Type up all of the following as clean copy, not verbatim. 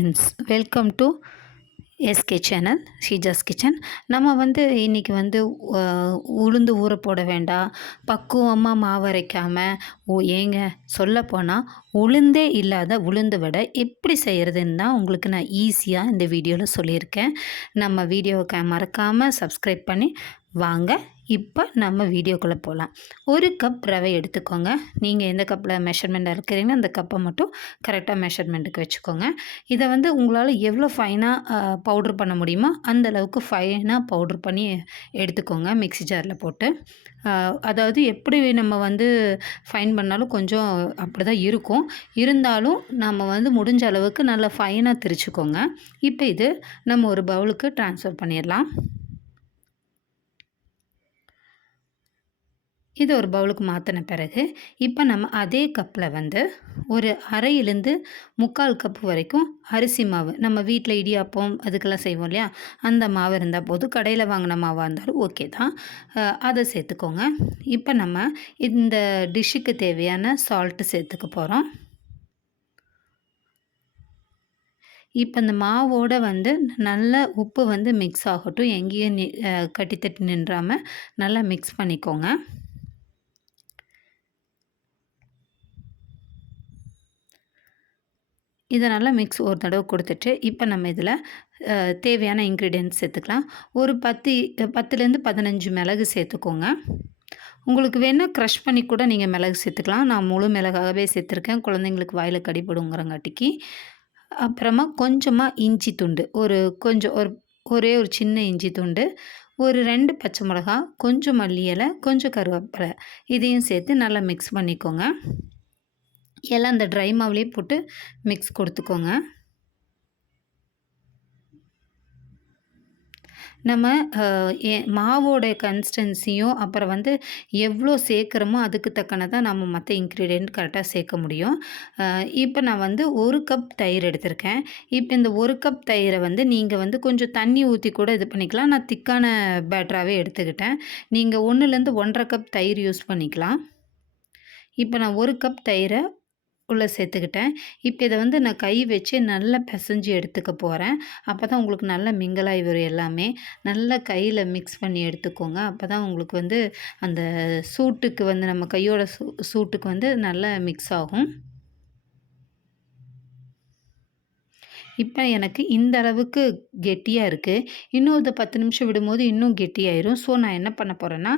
Friends, welcome to SK channel, Sheeja's kitchen. நம்ம இன்றைக்கி அ உளுந்து ஊற போட வேண்டாம், பக்குவமாக மாவு அரைக்காமல், ஏங்க சொல்லப்போனால் உளுந்தே இல்லாத உளுந்து வடை எப்படி செய்கிறதுன்னு தான் உங்களுக்கு நான் ஈஸியாக இந்த வீடியோவில் சொல்லியிருக்கேன். நம்ம வீடியோவை மறக்காமல் சப்ஸ்கிரைப் பண்ணி வாங்க. இப்போ நம்ம வீடியோக்குள்ளே போகலாம். 1 கப் ரவை எடுத்துக்கோங்க. நீங்கள் எந்த கப்பில் மெஷர்மெண்ட் இருக்கிறீங்களோ அந்த கப்பை மட்டும் கரெக்டாக மெஷர்மெண்ட்டுக்கு வச்சுக்கோங்க. இதை உங்களால் எவ்வளோ ஃபைனாக பவுட்ரு பண்ண முடியுமோ அந்த அளவுக்கு ஃபைனாக பவுட்ரு பண்ணி எடுத்துக்கோங்க மிக்ஸி ஜாரில் போட்டு. அதாவது எப்படி நம்ம ஃபைன் பண்ணாலும் கொஞ்சம் அப்படி தான் இருக்கும். இருந்தாலும் நம்ம முடிஞ்ச அளவுக்கு நல்லா ஃபைனாக திரிச்சுக்கோங்க. இப்போ இது நம்ம ஒரு பவுலுக்கு ட்ரான்ஸ்ஃபர் பண்ணிடலாம். இது ஒரு பவுலுக்கு மாற்றின பிறகு இப்போ நம்ம அதே கப்பில் ஒரு அரையிலேருந்து 3/4 கப்பு வரைக்கும் அரிசி மாவு, நம்ம வீட்டில் இடியாப்பம் அதுக்கெல்லாம் செய்வோம் இல்லையா, அந்த மாவு இருந்தால் போதும். கடையில் வாங்கின மாவாக இருந்தாலும் ஓகே தான். அதை சேர்த்துக்கோங்க. இப்போ நம்ம இந்த டிஷ்ஷுக்கு தேவையான சால்ட்டு சேர்த்துக்க போகிறோம். இப்போ இந்த மாவோடு நல்ல உப்பு மிக்ஸ் ஆகட்டும். எங்கேயும் கட்டி தட்டி நின்றாமல் நல்லா மிக்ஸ் பண்ணிக்கோங்க. இதை நல்லா மிக்ஸ் ஒரு தடவை கொடுத்துட்டு இப்போ நம்ம இதில் தேவையான இன்க்ரீடியன்ட்ஸ் சேர்த்துக்கலாம். ஒரு 10லேருந்து 15 மிளகு சேர்த்துக்கோங்க. உங்களுக்கு வேணால் க்ரஷ் பண்ணி கூட நீங்கள் மிளகு சேர்த்துக்கலாம். நான் முழு மிளகாகவே சேர்த்துருக்கேன், குழந்தைங்களுக்கு வாயில் கடிப்படுங்கிறங்காட்டிக்கு. அப்புறமா கொஞ்சமாக இஞ்சி துண்டு, ஒரே ஒரு சின்ன இஞ்சி துண்டு, ஒரு 2 பச்சை மிளகா, கொஞ்சம் மல்லி இலை, கொஞ்சம் கருவேப்பிலை, இதையும் சேர்த்து நல்லா மிக்ஸ் பண்ணிக்கோங்க. எல்லாம் அந்த ட்ரை மாவுலேயே போட்டு மிக்ஸ் கொடுத்துக்கோங்க. நம்ம மாவோட கன்சிஸ்டன்சியும் அப்புறம் எவ்வளோ சேர்க்குறோமோ அதுக்கு தக்கனதான் நம்ம மற்ற இன்க்ரீடியன்ட் கரெக்டாக சேர்க்க முடியும். இப்போ நான் 1 கப் தயிர் எடுத்திருக்கேன். இப்போ இந்த 1 கப் தயிரை நீங்கள் கொஞ்சம் தண்ணி ஊற்றி கூட இது பண்ணிக்கலாம். நான் திக்கான பேட்டராகவே எடுத்துக்கிட்டேன். நீங்கள் 1லேருந்து 1.5 கப் தயிர் யூஸ் பண்ணிக்கலாம். இப்போ நான் 1 கப் தயிரை உள்ளே சேர்த்துக்கிட்டேன். இப்போ இதை நான் கை வச்சு நல்லா பிசைஞ்சு எடுத்துக்க போகிறேன். அப்போ தான் உங்களுக்கு நல்லா மிங்கிளாகி வரும். எல்லாமே நல்லா கையில் மிக்ஸ் பண்ணி எடுத்துக்கோங்க. அப்போ தான் உங்களுக்கு அந்த சூட்டுக்கு நம்ம கையோட சூட்டுக்கு நல்லா மிக்ஸ் ஆகும். இப்போ எனக்கு இந்த அளவுக்கு கெட்டியாக இருக்குது. இன்னும் இந்த 10 நிமிஷம் விடும்போது இன்னும் கெட்டியாயிரும். ஸோ நான் என்ன பண்ண போகிறேன்னா,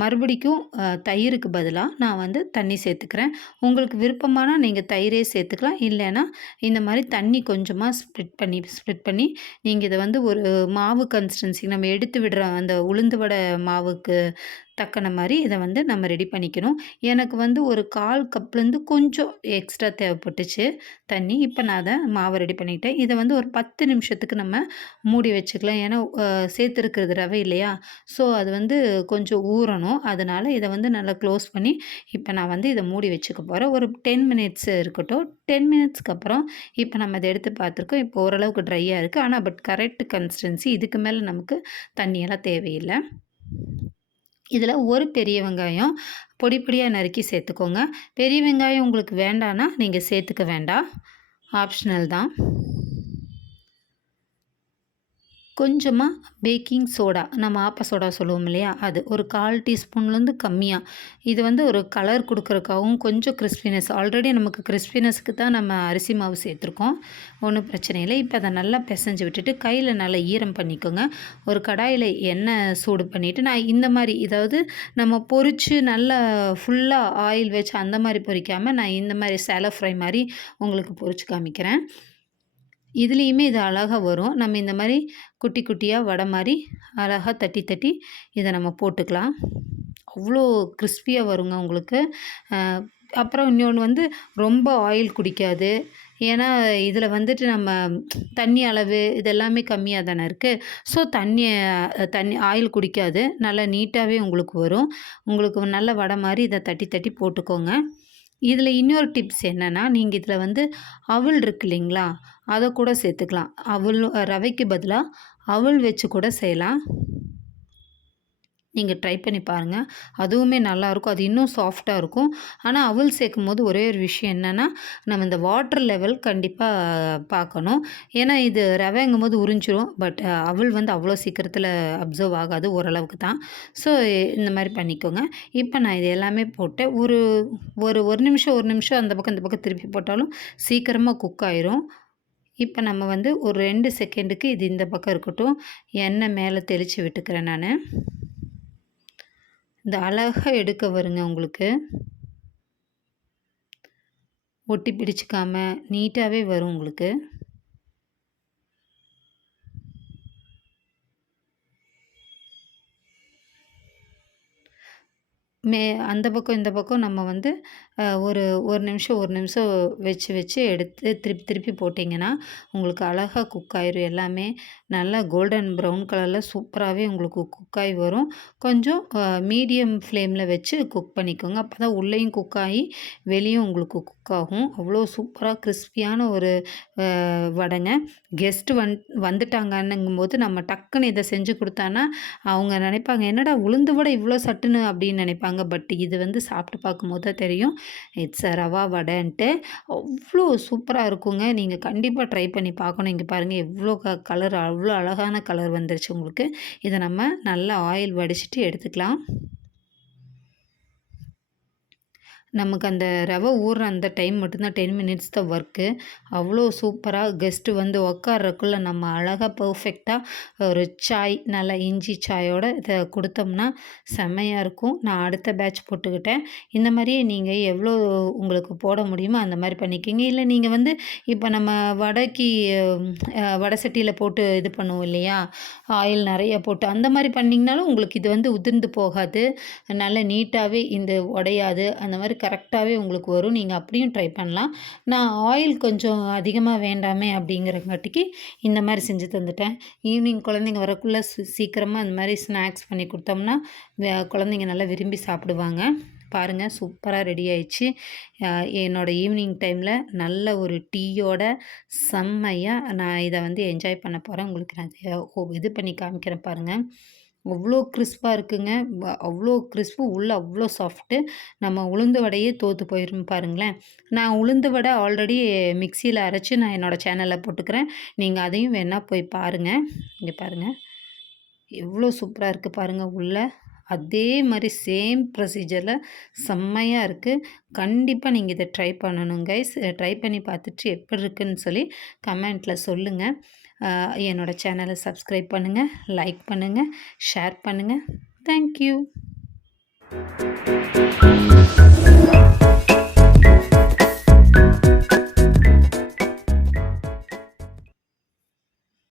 மறுபடிக்கும் தயிருக்கு பதிலாக நான் தண்ணி சேர்த்துக்கிறேன். உங்களுக்கு விருப்பமானால் நீங்கள் தயிரே சேர்த்துக்கலாம். இல்லைன்னா இந்த மாதிரி தண்ணி கொஞ்சமாக ஸ்ப்ளிட் பண்ணி நீங்கள் இதை ஒரு மாவு கன்சிஸ்டன்சி நம்ம எடுத்து விடுற அந்த உளுந்து வடை மாவுக்கு தக்கன மாதிரி இதை நம்ம ரெடி பண்ணிக்கணும். எனக்கு ஒரு 1/4 கப்லேருந்து கொஞ்சம் எக்ஸ்ட்ரா தேவைப்பட்டுச்சு தண்ணி. இப்போ நான் அதை மாவை ரெடி பண்ணிக்கிட்டேன். இதை ஒரு 10 நிமிஷத்துக்கு நம்ம மூடி வச்சுக்கலாம். ஏன்னா சேர்த்துருக்கிறது ரவை இல்லையா, ஸோ அது கொஞ்சம் ஊறணும். அதனால் இதை நல்லா க்ளோஸ் பண்ணி இப்போ நான் இதை மூடி வச்சுக்க போகிறேன். ஒரு 10 மினிட்ஸ் இருக்கட்டும். 10 மினிட்ஸ்க்கு அப்புறம் இப்போ நம்ம இதை எடுத்து பார்த்துருக்கோம். இப்போ ஓரளவுக்கு ட்ரையாக இருக்குது. ஆனால் கரெக்ட் கன்சிஸ்டன்சி. இதுக்கு மேலே நமக்கு தண்ணியெல்லாம் தேவையில்லை. இதில் ஒரு பெரிய வெங்காயம் பொடி பொடியாக நறுக்கி சேர்த்துக்கோங்க. பெரிய வெங்காயம் உங்களுக்கு வேண்டான்னா நீங்கள் சேர்த்துக்க வேண்டாம், ஆப்ஷனல் தான். கொஞ்சமாக பேக்கிங் சோடா, நம்ம ஆப்ப சோடா சொல்லுவோம் இல்லையா, அது ஒரு 1/4 டீஸ்பூன்லேருந்து கம்மியாக. இது ஒரு கலர் கொடுக்குறக்காகவும் கொஞ்சம் கிறிஸ்பினஸ், ஆல்ரெடி நமக்கு கிறிஸ்பினஸ்க்கு தான் நம்ம அரிசி மாவு சேர்த்துருக்கோம், ஒன்றும் பிரச்சனை இல்லை. இப்போ அதை நல்லா பிசைஞ்சு விட்டுட்டு கையில் நல்லா ஈரம் பண்ணிக்கோங்க. ஒரு கடாயில் எண்ணெய் சூடு பண்ணிவிட்டு, நான் இந்த மாதிரி இதாவது நம்ம பொரித்து நல்லா ஃபுல்லாக ஆயில் வச்சு அந்த மாதிரி பொரிக்காமல் நான் இந்த மாதிரி சேலோ ஃப்ரை மாதிரி உங்களுக்கு பொரித்து காமிக்கிறேன். இதுலேயுமே இது அழகாக வரும். நம்ம இந்த மாதிரி குட்டி குட்டியாக வடை மாதிரி அழகாக தட்டி தட்டி இதை நம்ம போட்டுக்கலாம். அவ்வளோ கிறிஸ்பியாக வருங்க உங்களுக்கு. அப்புறம் இன்னொன்று ரொம்ப ஆயில் குடிக்காது. ஏன்னா இதில் நம்ம தண்ணி அளவு இதெல்லாமே கம்மியாக தானே இருக்குது. ஸோ தண்ணி ஆயில் குடிக்காது. நல்லா நீட்டாகவே உங்களுக்கு வரும். உங்களுக்கு நல்ல வடை மாதிரி இதை தட்டி தட்டி போட்டுக்கோங்க. இதில் இன்னொரு டிப்ஸ் என்னென்னா, நீங்கள் இதில் அவல் இருக்கு இல்லைங்களா, அதை கூட சேர்த்துக்கலாம். ரவைக்கு பதிலாக அவல் வச்சு கூட செய்யலாம். நீங்க ட்ரை பண்ணி பாருங்க. அதுவுமே நல்லாயிருக்கும். அது இன்னும் சாஃப்ட்டா இருக்கும். ஆனா, அவல் சேர்க்கும்போது ஒரே ஒரு விஷயம் என்னன்னா, நம்ம இந்த வாட்டர் லெவல் கண்டிப்பா பார்க்கணும். ஏன்னா, இது ரவைங்கும்போது உறிஞ்சிரும். பட் அவல் வந்து அவ்வளோ சீக்கிரத்தில அப்சர்வ் ஆகாது. ஓரளவுக்கு தான். ஸோ, இந்த மாரி பண்ணிக்கோங்க. இப்ப நான் இது எல்லாமே போட்டு ஒரு ஒரு 1 நிமிஷம், 1 நிமிஷம் அந்த பக்கம், இந்த பக்கம் திருப்பி போட்டாலும் சீக்கிரமா குக் ஆயிரும். இப்ப நம்ம வந்து ஒரு 2 செகண்டுக்கு இது இந்த பக்கம் இருக்கட்டும். எண்ணெய் மேல தெளிச்சு விட்டுக்கிறேன் நானு. இந்த அழகா எடுக்க வருங்க உங்களுக்கு. ஒட்டி பிடிச்சுக்காம நீட்டாவே வரும் உங்களுக்கு. மே அந்த பக்கம், இந்த பக்கம் நம்ம வந்து ஒரு 1 நிமிஷம், 1 நிமிஷம் வச்சு, வச்சு எடுத்து திருப்பி, திருப்பி போட்டிங்கன்னா, உங்களுக்கு அழகா குக் ஆயிரும் எல்லாமே. நல்லா கோல்டன் ப்ரவுன் கலர்ல சூப்பராவே உங்களுக்கு குக் ஆகி வரும். கொஞ்சம் மீடியம் ஃப்ளேம்ல வச்சு குக் பண்ணிக்கோங்க. அப்பதான் உள்ளேயும் குக் ஆகி, வெளியும் உங்களுக்கு குக் ஆகும். அவ்வளோ சூப்பரா கிறிஸ்பியான ஒரு வடைங்க. கெஸ்ட் வந்துட்டாங்கன்னுங்கும்போது நம்ம டக்குன்னு இத செஞ்சு குடுத்தான்னா, அவங்க நினைப்பாங்க, "என்னடா உளுந்து வடை இவ்வளோ சட்டுன்னு" அப்படின்னு நினைப்பாங்க. பட் இது வந்து சாப்பிட்டு பார்க்கும்போது தான் தெரியும். இட்ஸ் ரவா வடைன்ட்டு. அவ்வளோ சூப்பரா இருக்குங்க. நீங்க கண்டிப்பா ட்ரை பண்ணி பார்க்கணும். இங்க பாருங்க எவ்வளோ கலர் அவ்வளோ அழகான கலர் வந்துருச்சு உங்களுக்கு. இத நம்ம நல்லா ஆயில் வடிச்சுட்டு எடுத்துக்கலாம். நமக்கு அந்த ரவை ஊறுற அந்த டைம் மட்டும்தான் 10 மினிட்ஸ் தான் ஒர்க்கு. அவ்வளோ சூப்பரா கெஸ்ட்டு வந்து உட்கார்றக்குள்ள நம்ம அழகா பெர்ஃபெக்ட்டா ஒரு சாய் நல்லா இஞ்சி சாயோட இத குடுத்தோம்னா செம்மையா இருக்கும். நான் அடுத்த பேட்ச் போட்டுக்கிட்டேன். இந்த மாரியே நீங்க எவ்வளோ உங்களுக்கு போட முடியுமோ அந்த மாரி பண்ணிக்கங்க. இல்ல நீங்க வந்து இப்ப நம்ம வடைக்கு வடை சட்டியில போட்டு இது பண்ணுவோம் இல்லையா? ஆயில் நெறைய போட்டு அந்த மாரி பண்ணிங்கனாலும் உங்களுக்கு இது வந்து உதிர்ந்து போகாது. நல்ல நீட்டாவே இந்த உடையாது. அந்த மாரி கரெக்டாவே உங்களுக்கு வரும். நீங்க அப்படியும் ட்ரை பண்ணலாம். நான் ஆயில் கொஞ்சம் அதிகமா வேண்டாமே அப்படிங்கிறங்காட்டிக்கு இந்த மாரி செஞ்சு தந்துட்டேன். ஈவினிங் குழந்தைங்க வரக்குள்ள சீக்கிரமா இந்த மாரி ஸ்நாக்ஸ் பண்ணி குடுத்தோம்னா, குழந்தைங்க நல்லா விரும்பி சாப்பிடுவாங்க. பாருங்க சூப்பரா ரெடி ஆயிடுச்சு. என்னோட ஈவினிங் டைம்ல நல்ல ஒரு டீயோட செம்மையா நான் இத வந்து என்ஜாய் பண்ண போறேன். உங்களுக்கு நான் இது பண்ணி காமிக்கிறேன் பாருங்க. அவ்ளோ கிரிஸ்பா இருக்குங்க. அவ்ளோ கிரிஸ்பு உள்ள அவ்ளோ சாஃப்ட்டு. நம்ம உளுந்து வடையே தோத்து போயிரும் பாருங்களேன். நான் உளுந்து வடை ஆல்ரெடி மிக்ஸியில அரைச்சு நான் என்னோட சேனல்ல போட்டுக்கிறேன். நீங்க அதையும் வேணா போய் பாருங்க. இங்க பாருங்க. எவ்வளோ சூப்பரா இருக்கு பாருங்க உள்ள. அதே மாரி சேம் ப்ரொசீஜர்ல செம்மையா இருக்கு. கண்டிப்பா நீங்க இத ட்ரை பண்ணணும் கைஸ். ட்ரை பண்ணி பார்த்துட்டு எப்படி இருக்குன்னு சொல்லி கமெண்ட்ல சொல்லுங்க. என்னோட சேனலை சப்ஸ்கிரைப் பண்ணுங்க, லைக் பண்ணுங்க, ஷேர் பண்ணுங்க. Thank you.